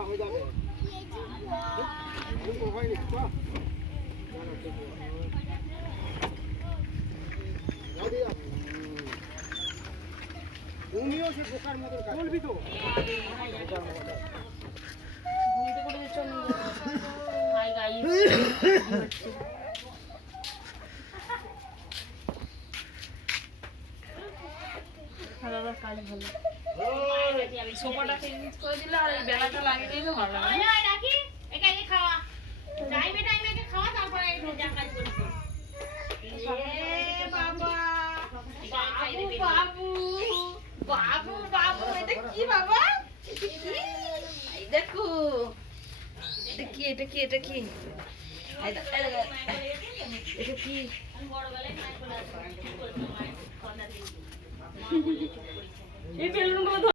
হয়ে যাবে তুমিও সে বোকার মতো বলবি তো কাজ ভালো সোফাটা চেঞ্জ করে দিলে আর এই বেলাটা লাগিয়ে দিলে ভালো লাগে রাখি একা একা খাওয়া টাইমে টাইমে একা খাওয়া তারপরে যা কাজ করতে বাবা বাবু বাবু বাবু এটা কি বাবা এই দেখো এটা কি এটা কি এটা কি এটা কি এই বেলুনগুলো